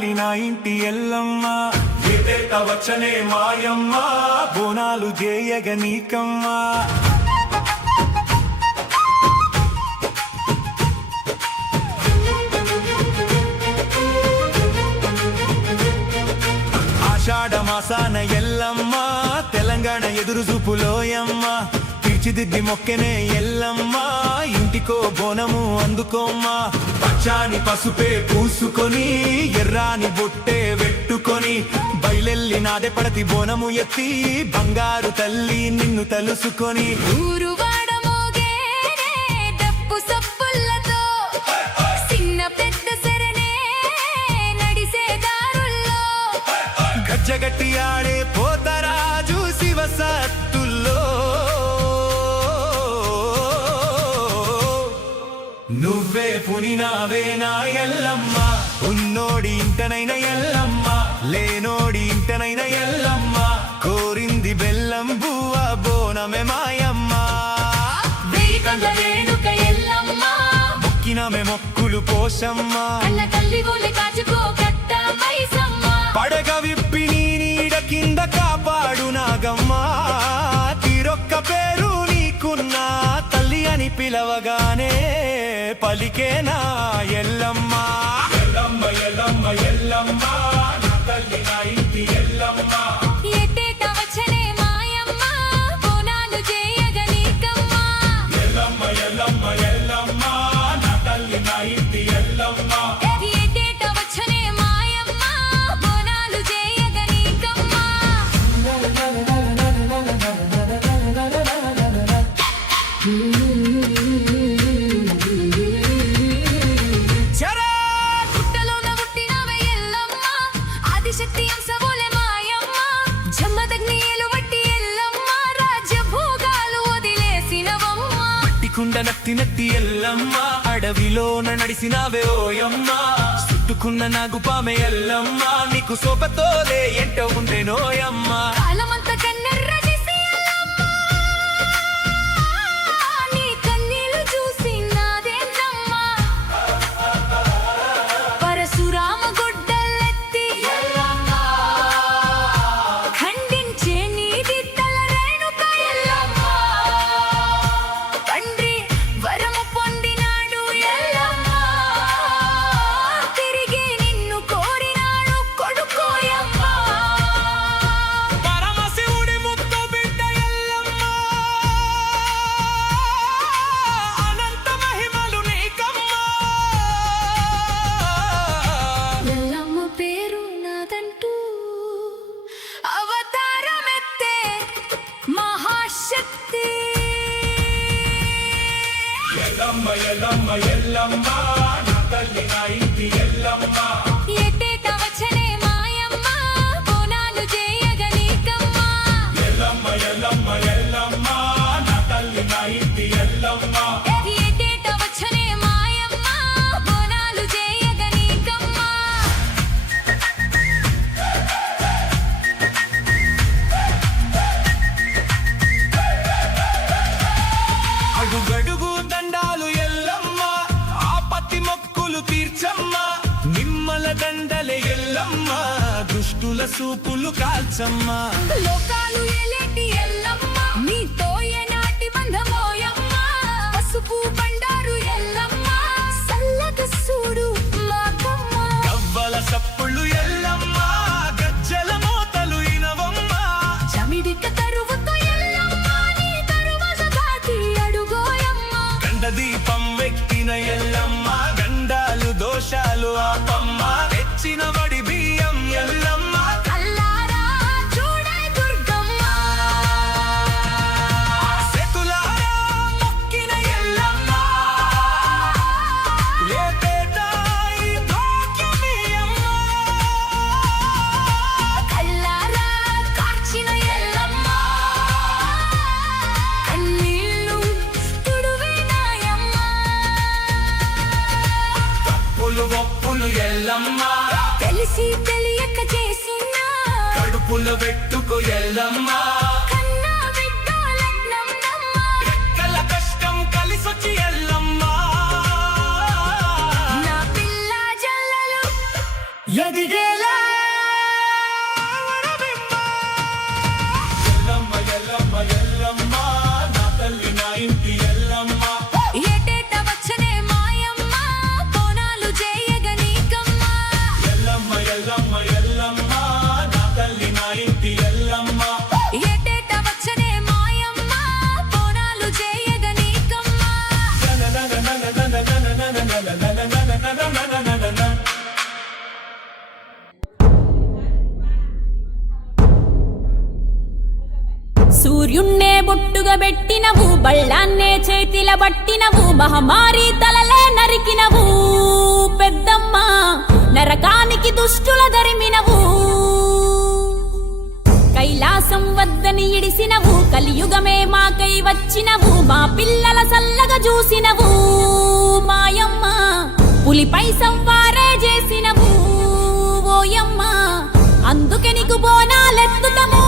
తల్లి నా ఇంటి ఎల్లమ్మ ఏటేట వచ్చనే మాయమ్మ బోనాలు చేయగ నీకమ్మ ఆషాఢ మాసాన ఎల్లమ్మ తెలంగాణ ఎదురు చూపులోయమ్మ తీర్చిదిద్ది మొక్కెనే ఎల్లమ్మ ఇంటికో బోనము అందుకోమ్మా పచ్చాని పసుపే పూసుకొని ఎర్రాని బొట్టే వెట్టుకొని బయలెల్లి నాదే పడతి బోనము ఎత్తి బంగారు తల్లి నిన్ను తలుసుకొని గజ్జగట్టి ఆడే పోతరాజు శివసత్తుల్లో నువ్వే పునినావే నా ఎల్లమ్మ ఉన్నోడి ఇంటనైన ఎల్లమ్మ లేనోడి ఇంటనైన ఎల్లమ్మ కోరింది బెల్లం బువ్వ బోనమే మాయమ్మ మొక్కినమే మొక్కులు పోషమ్మ పడగ విప్పి నీ నీడ కింద కాపాడు నాగమ్మ తీరొక్క పేరు నీకున్నా తల్లి అని పిలవగానే పలికేనా ఎల్లమ్మ ఎల్లమ్మ ఎల్లమ్మ ఎల్లమ్మ నా తల్లి నా ఇంటి ఎల్లమ్మ ఏటేట వచ్చనే మాయమ్మ బోనాలు చేయగ నీకమ్మ ఎల్లమ్మ ఎల్లమ్మ ఎల్లమ్మ నా తల్లి నా ఇంటి ఎల్లమ్మ ఏటేట వచ్చనే మాయమ్మ బోనాలు చేయగ నీకమ్మ పుట్టలోన పుట్టినవే ఎల్లమ్మ ఆదిశక్తి అంశవోలే మాయమ్మ జమ్మదగ్నియేలు వట్టి ఎల్లమ్మ రాజ్యభోగాలు వదిలేసినవమ్మ కుండ నత్తి నత్తి ఎల్లమ్మ అడవిలోన నడిసినావే ఓయమ్మ చుట్టుకున్న నాగుపామె ఎల్లమ్మ నీకు సోపతోలే ఎంట ఉండేనోయమ్మ కాలమంత కన్నెర్ర చేసి ఎల్లమ్మ నీ కన్నీళ్లు చూసి నాదేనమ్మ పరశురామ గొడ్డలెత్తి ఎల్లమ్మ ఖండించే నీది తల రేణుక ఎల్లమ్మ తండ్రి వరము పొందినాడు ఎల్లమ్మ తిరిగి నిన్ను కోరినాడు కొడుకోయమ్మ పరమశివుడి ముద్దు బిడ్డ ఎల్లమ్మ అనంత మహిమలు నీకమ్మ ఎల్లమ్మ పేరు నాదంటూ అవతారమెత్తే మహాశక్తి ఎల్లమ్మ ఎల్లమ్మ ఎల్లమ్మ నా తల్లి నా ఇంటి ఎల్లమ్మ ఏటేట వచ్చనే మాయమ్మ బోనాలు చేయగ నీకమ్మ ఎల్లమ్మ ఎల్లమ్మ ఎల్లమ్మ నా తల్లి నా ఇంటి ఎల్లమ్మ ఏటేట వచ్చనే మాయమ్మ బోనాలు చేయగ నీకమ్మ అడుగడుగు దండాలు ఎల్లమ్మ ఆపత్తి మొక్కులు తీర్చమ్మ నిమ్మల దండలే ఎల్లమ్మ దుష్టుల సూపులు కాల్చమ్మ లోకాలు ఏలేటి ఎల్లమ్మ నీతో ఏనాటి బంధమోయమ్మ పసుపు బండారు ఎల్లమ్మ సల్లగ సూడు మాకమ్మ కవ్వల సప్పుళ్ళు ఎల్లమ్మ గజ్జల మోతలు ఇనవమ్మ చమిడిక తరువుతో ఎల్లమ్మ నీ తరువజ బాతి అడుగోయమ్మ గండ దీపం వెక్కిన ఎల్లమ్మ గండాలు దోషాలు ఆపమ్మ తెచ్చిన వడి బియ్యం ఎల్లమ్మ కల్లారా చూడే దుర్గమ్మ సెతులారా మొక్కిన ఎల్లమ్మ ఏటేటా ఈ భాగ్యమీయమ్మ కల్లారా కార్చిన ఎల్లమ్మ కన్నీళ్ళు తుడువేనాయమ్మ తప్పులు ఒప్పులు ఎల్లమ్మ తెలిసి తెలియక చేసిన కడుపులు పెట్టుకు ఎల్లమ్మ కన్నా బిడ్డ లగ్నం నమ్మ రెక్కల కష్టం కలిసొచ్చి ఎల్లమ్మ నా పిల్ల జల్లలు ఎదిగేలా వరమిమ్మ. ఎల్లమ్మ ఎల్లమ్మ ఎల్లమ్మ నా తల్లి నా ఇంటి ఎల్లమ్మ. ఏటేట వచ్చనే మాయమ్మ బోనాలు చేయగ నీకమ్మ. ఎల్లమ్మ ఎల్లమ్మ ఎల్లమ్మ నా తల్లి నా ఇంటి ఎల్లమ్మ. ఏటేట వచ్చనే మాయమ్మ బోనాలు చేయగ నీకమ్మ. సూర్యున్నే బొట్టుగా పెట్టినవు, బళ్ళాన్నే చేతిల పట్టినవు, మహమారి తలలే నరికినవు పెద్దమ్మ, నరకానికి దుష్టుల ధరిమినవు. కైలాసం వద్దని ఇడిసినవు, కలియుగమే మాకై వచ్చినవు, మా పిల్లల సల్లగా చూసినవు మాయమ్మ, పులిపై సంవారే చేసినవు ఓయమ్మ, అందుకే నీకు బోనాలెత్తుతము.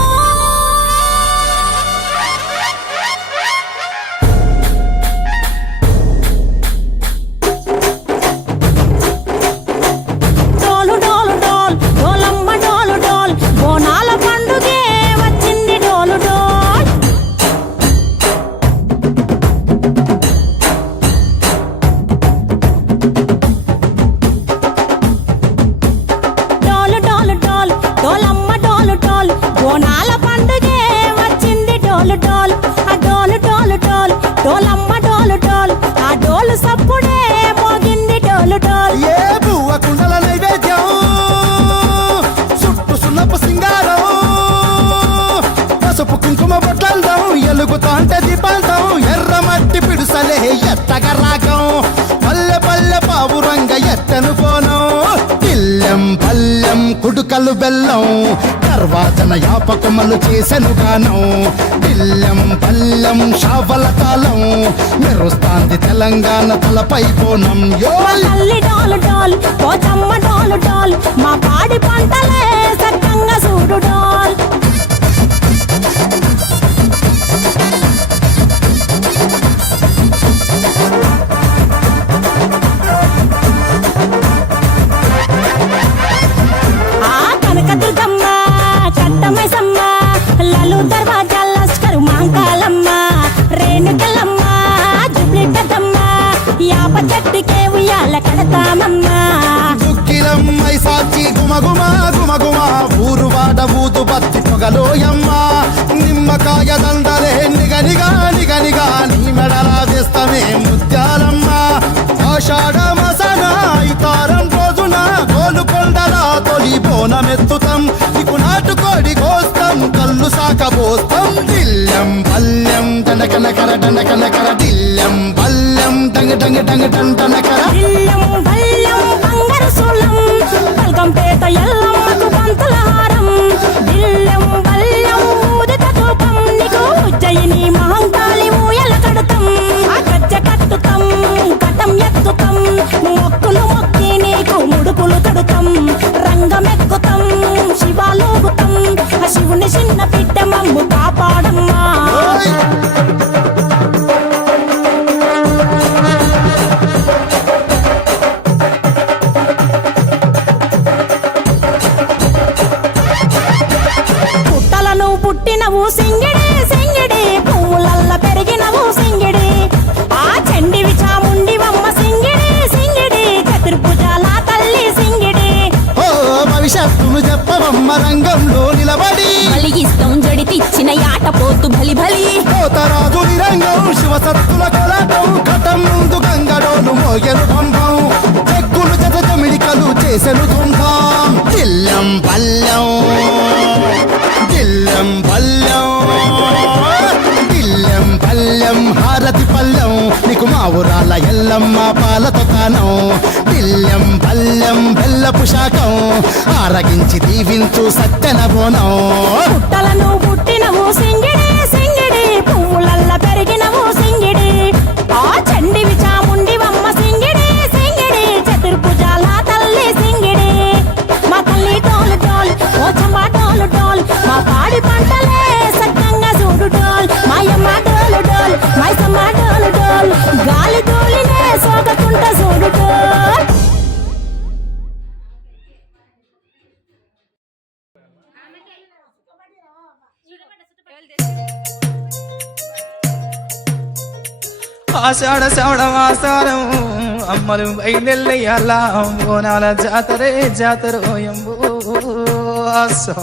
ఎలుగుతాంటే దీపాలతం ఎర్రమట్టి పిడుసలే ఎత్తగా రాగం పల్లె పల్లె పావురంగ ఎత్తను కోనం పిల్లెం పల్లెం కుడుకలు బెల్లం దర్వాజన యాపకమలు చేసెను గానం పిల్లెం పల్లెం షావల తాళం మెరుస్తాంది తెలంగాణ తలపై కోణం మా పాడి పంటలే సక్కంగా చూడు డాల్. చెట్టుకే ఉయ్యాల కడతామమ్మా దుక్కిలమ్మై సాచి గుమగుమ గుమగుమ ఊరు వాడ ఊదు బత్తి పొగలోయమ్మ నిమ్మకాయ దండలే నిగనిగా నిగనిగా నీ మెడలా వేస్తమే ముత్యాలమ్మ ఆషాఢ మసన ఇతారం రోజున గోలుకొండల తొలి బోనమెత్తుతాం నీకు నాటుకోడి కోస్తాం కళ్ళు సాకబోస్తాం దిల్లెం పల్లెం దండకనకర దండకనకర దిల్లెం పల్లెం డంగ డంగ డంగ డండనకర దిల్లెం పల్లెం బంగారు సోలం పల్కంపేట ఎల్లమ్మకు పంతుల హారం దిల్లెం పల్లెం ఉదిత ధూపం నీకు ఉజ్జయిని మహంకాళి ఊయల కడుతాం ఆ గజ్జ కట్టుతాం కటం ఎత్తుతాం మొక్కులు మొక్కి నీకు ముడుపులు తడుతాం రంగమెక్కుతాం శివాలోగుతాం ఆ శివుని చిన్న బిడ్డ మమ్ము కాపాడమ్మా. పుట్టలను పుట్టినవు సింగిడి సింగిడి పువ్వులల్ల పెరిగినవు సింగిడి ఆ చండివి చాముండివమ్మ సింగిడి సింగిడి చతుర్భుజాల తల్లి సింగిడి ఓ భవిష్యత్తును చెప్పవమ్మ రంగంలో నిలబడి బలిగిస్తాం జడితిచ్చిన యాట పోతు బలి బలి పోతరాజు నిరంగం శివసత్తుల కొలటం కటం ముందు గంగడోను మోగెను పంపం చెక్కులు జత జమిడికలు చేసెను తుంభం దిల్లెం పల్లెం దిల్లెం పల్లెం దిల్లెం పల్లెం హారతి పల్లెం నీకు మా ఊరాల ఎల్లమ్మ పాలతో కానం దిల్లెం పల్లెం బెల్లపు శాఖం ఆరగించి దీవించు సత్యన బోనం పుట్టలను పుట్టినవు సింగిడి సింగిడి పువ్వులల్ల పెరిగినవు సింగిడి ఆ చండివి చాముండివమ్మ సింగిడి సింగిడి చతుర్భుజాల తల్లి సింగిడి మా తల్లి టోలు టోల్ ఓ చంబా టోలు టోల్ మా పాడి పంటలే సక్కంగా చూడు టోల్ మాయమ్మ టోలు టోల్ మైసమ్మ టోలు టోల్ గాలి తోలినే సోకకుంట చూడు టోల్. ఆషాఢ శ్రావణ మాసారం అమ్మలు బయలుయ్యాల బోనాల జాతరే జాతరోయంబో ఆసో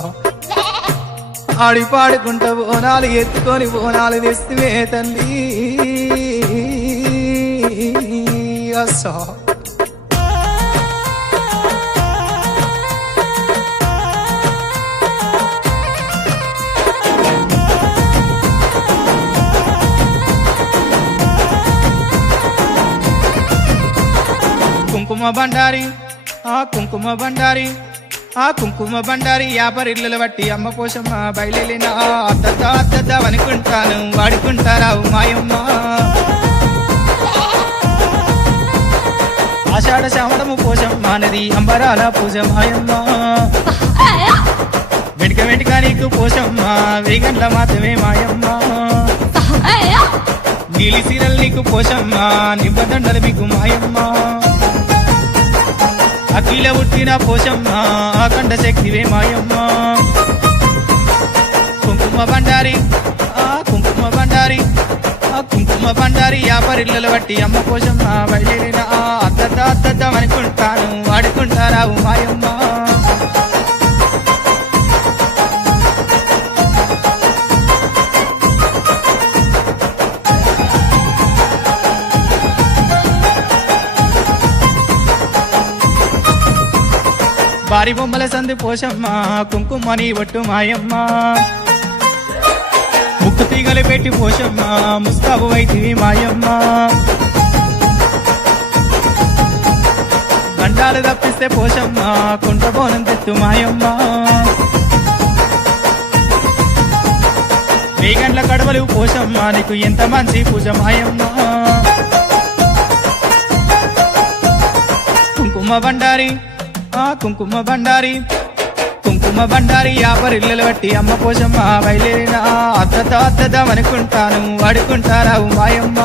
ఆడి పాడుకుంటా బోనాలు ఎత్తుకొని బోనాలు తెస్తే తల్లి ఆసో కుంకుమ బండారి కుంకుమ బండారి కుంకుమ బండారి యాపరిల్లు బట్టి అమ్మ పోషమ్మ బయలున అద్దద్ద అనుకుంటాను వాడుకుంటారావు మాయమ్మ ఆషాఢ శ్రావణము పోషమ్మ నది అంబరాల పూజ మాయమ్మ వెనుక వెనుక నీకు పోషమ్మ వేగండ్ల మాత్రమే మాయమ్మ నీలి సీరల్ నీకు పోషమ్మ నిబ్బదండలు మీకు మాయమ్మ అఖిల పుట్టిన పోషమ్మ అఖండ శక్తివే మాయమ్మ కుంకుమ బండారి కుంకుమ బండారి కుంకుమ బండారి యాపరిల్లు బట్టి అమ్మ పోషమ్మ బయలున అద్దద్ద అనుకుంటాను వాడుకుంటారావు మాయమ్మ వారి బొమ్మల సంది పోషమ్మ కుంకుమని ఒట్టు మాయమ్మ ముక్కు తీగలు పెట్టి పోషమ్మ ముస్తాబు వైతివి మాయమ్మ గండాలు తప్పిస్తే పోషమ్మ కుంట బోనం తెత్తు మాయమ్మ వేగండ్ల కడవలు పోషమ్మ నీకు ఎంత మంచి పూజ మాయమ్మ కుంకుమ బండారి కుంకుమ బండారి కుంకుమ బండారి యాపరిల్లు బట్టి అమ్మ పోషమ్మ బయలున అద్దద్ద అనుకుంటాను వాడుకుంటారావు మాయమ్మ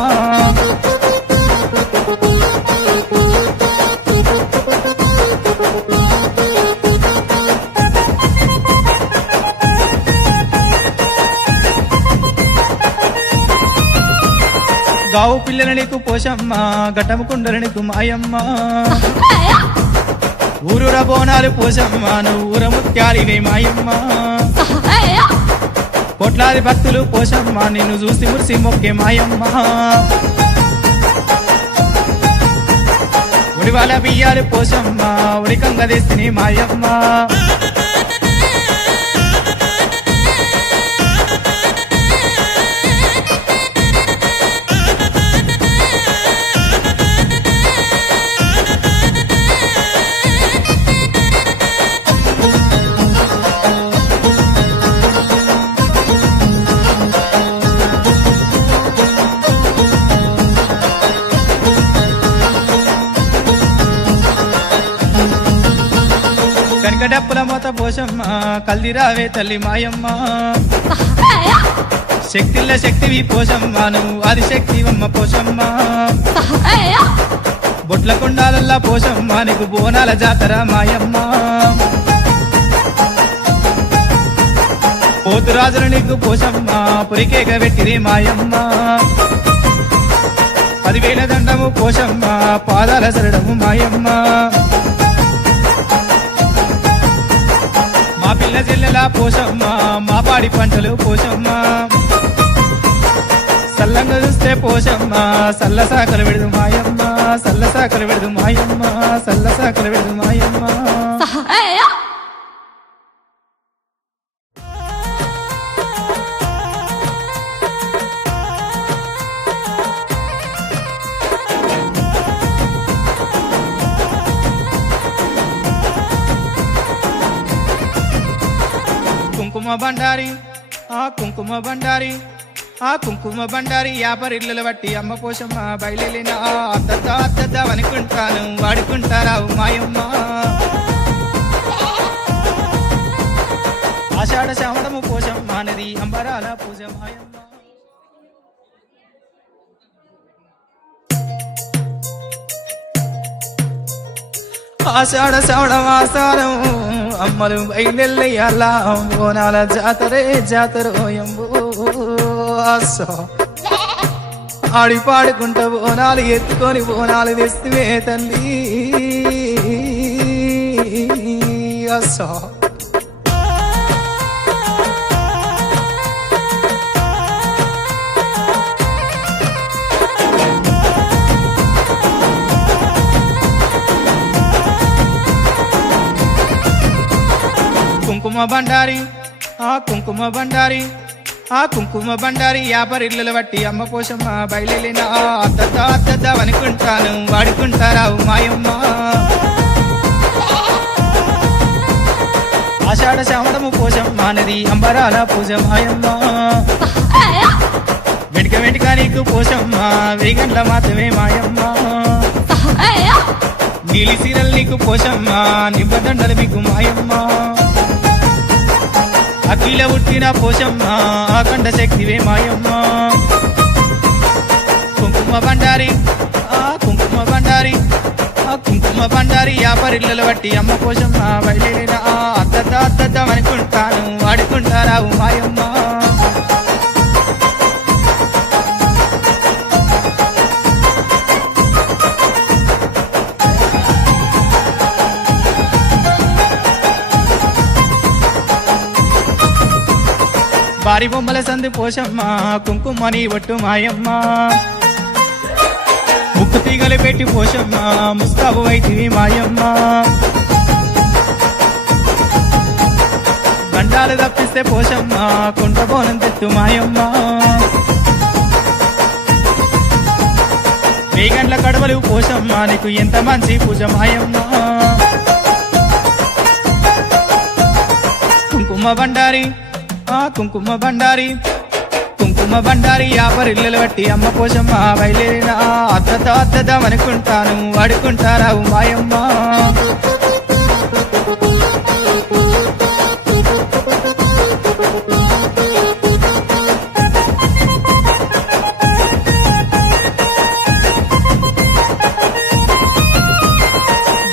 గావు పిల్లల నీకు పోషమ్మ ఘటము కుండల నీకు మాయమ్మ ఊరూర బోనాలు పోషమ్మ నువ్వు ఊర ముత్యాలివే మాయమ్మ కోట్లాది భక్తులు పోషమ్మ నిన్ను చూసి మురిసి మొక్కే మాయమ్మ ఉడివాల బియ్యాలు పోషమ్మ ఉడికంగ తెస్తిని మాయమ్మ కనకడప్పుల మోత పోషమ్మ కల్దిరావే తల్లి మాయమ్మ శక్తిల్ల శక్తివి పోషమ్మ నువ్వు ఆది శక్తివమ్మ పోషమ్మ బొట్ల కుండాలల్లా పోషమ్మ నీకు బోనాల జాతర మాయమ్మ పోతురాజులు నీకు పోషమ్మ పురికేగ పెట్టిరి మాయమ్మ 10,000 దండము పోషమ్మ పాదాల శరణము మాయమ్మ మా పిల్ల చెల్లెల పోషమ్మ మా పాడి పంటలు పోషమ్మ సల్లంగా చూస్తే పోషమ్మ సల్ల సాకలు పెడదు మాయమ్మ సల్ల సాకలు పెడదు మాయమ్మ సల్ల సాకలు పెడదు మాయమ్మ కుంకుమ బండారి కుంకుమ బండారి కుంకుమ బండారి యాపరిల్లు బట్టి అమ్మ పోషమ్మ బయలున అద్దద్ద అనుకుంటాను వాడుకుంటారావు మాయమ్మ ఆషాఢ శ్రావణము పోషమ్మ నది అంబరాల పూజ మాయమ్మ ఆషాఢ శ్రావణ మాసారం అమ్మలు బయలుయ్యాల బోనాల జాతరే జాతరోయంబో ఆసో ఆడి పాడుకుంటా బోనాలు ఎత్తుకొని బోనాలు తెస్తువే తల్లి అస్సా కుంకుమ బండారి ఆ కుంకుమ బండారి ఆ కుంకుమ బండారి యాపరిల్లుల బట్టి అమ్మ పోషమ్మ బయలున అద్దద్ద అనుకుంటాను వాడుకుంటారావు మాయమ్మ ఆషాఢ శ్రావణము పోషమ్మ నది అంబరాల పూజ మాయమ్మ వెంటక వెంటక నీకు పోషమ్మ వేగండ్ల మాత్రమే మాయమ్మ నీలి సీరలు నీకు పోషమ్మ నిబ్బదండలు మీకు మాయమ్మ అఖిల ఉట్టిన పోషమ్మ అఖండ శక్తివే మాయమ్మ కుంకుమ బండారి ఆ కుంకుమ బండారి ఆ కుంకుమ బండారి యాపరిల్లల బట్టి అమ్మ పోషమ్మ బయలున అద్దద్ద అనుకుంటాను వాడుకుంటారావు మాయమ్మ వారి బొమ్మల సందు పోషమ్మ కుంకుమని ఒట్టు మాయమ్మ ముక్కు తీగలు పెట్టి పోషమ్మ ముస్తాబు వైతివి మాయమ్మ గండాలు తప్పిస్తే పోషమ్మ కుంట బోనం తెత్తు మాయమ్మ వేగండ్ల కడవలు పోషమ్మ నీకు ఎంత మంచి పూజ మాయమ్మ కుంకుమ బండారి ఆ కుంకుమ బండారి కుంకుమ బండారి యాపరిల్లలు బట్టి అమ్మ పోషమ్మ బయలున అద్దద్ద అనుకుంటాను వాడుకుంటారావు మాయమ్మ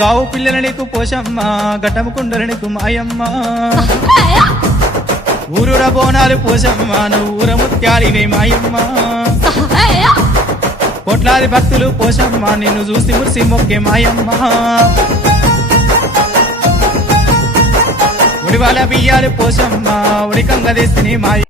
గావు పిల్లల నీకు పోషమ్మ ఘటము కుండల నీకు మాయమ్మ ఊరుర బోనాలు పోషమ్మ నువ్వు ఊర ముత్యాలివే మాయమ్మ కోట్లాది భక్తులు పోషమ్మ నిన్ను చూసి మురిసి మొక్కే మాయమ్మ ఉడివాల బియ్యాలు పోషమ్మ ఉడికంగా తెస్తిని మాయ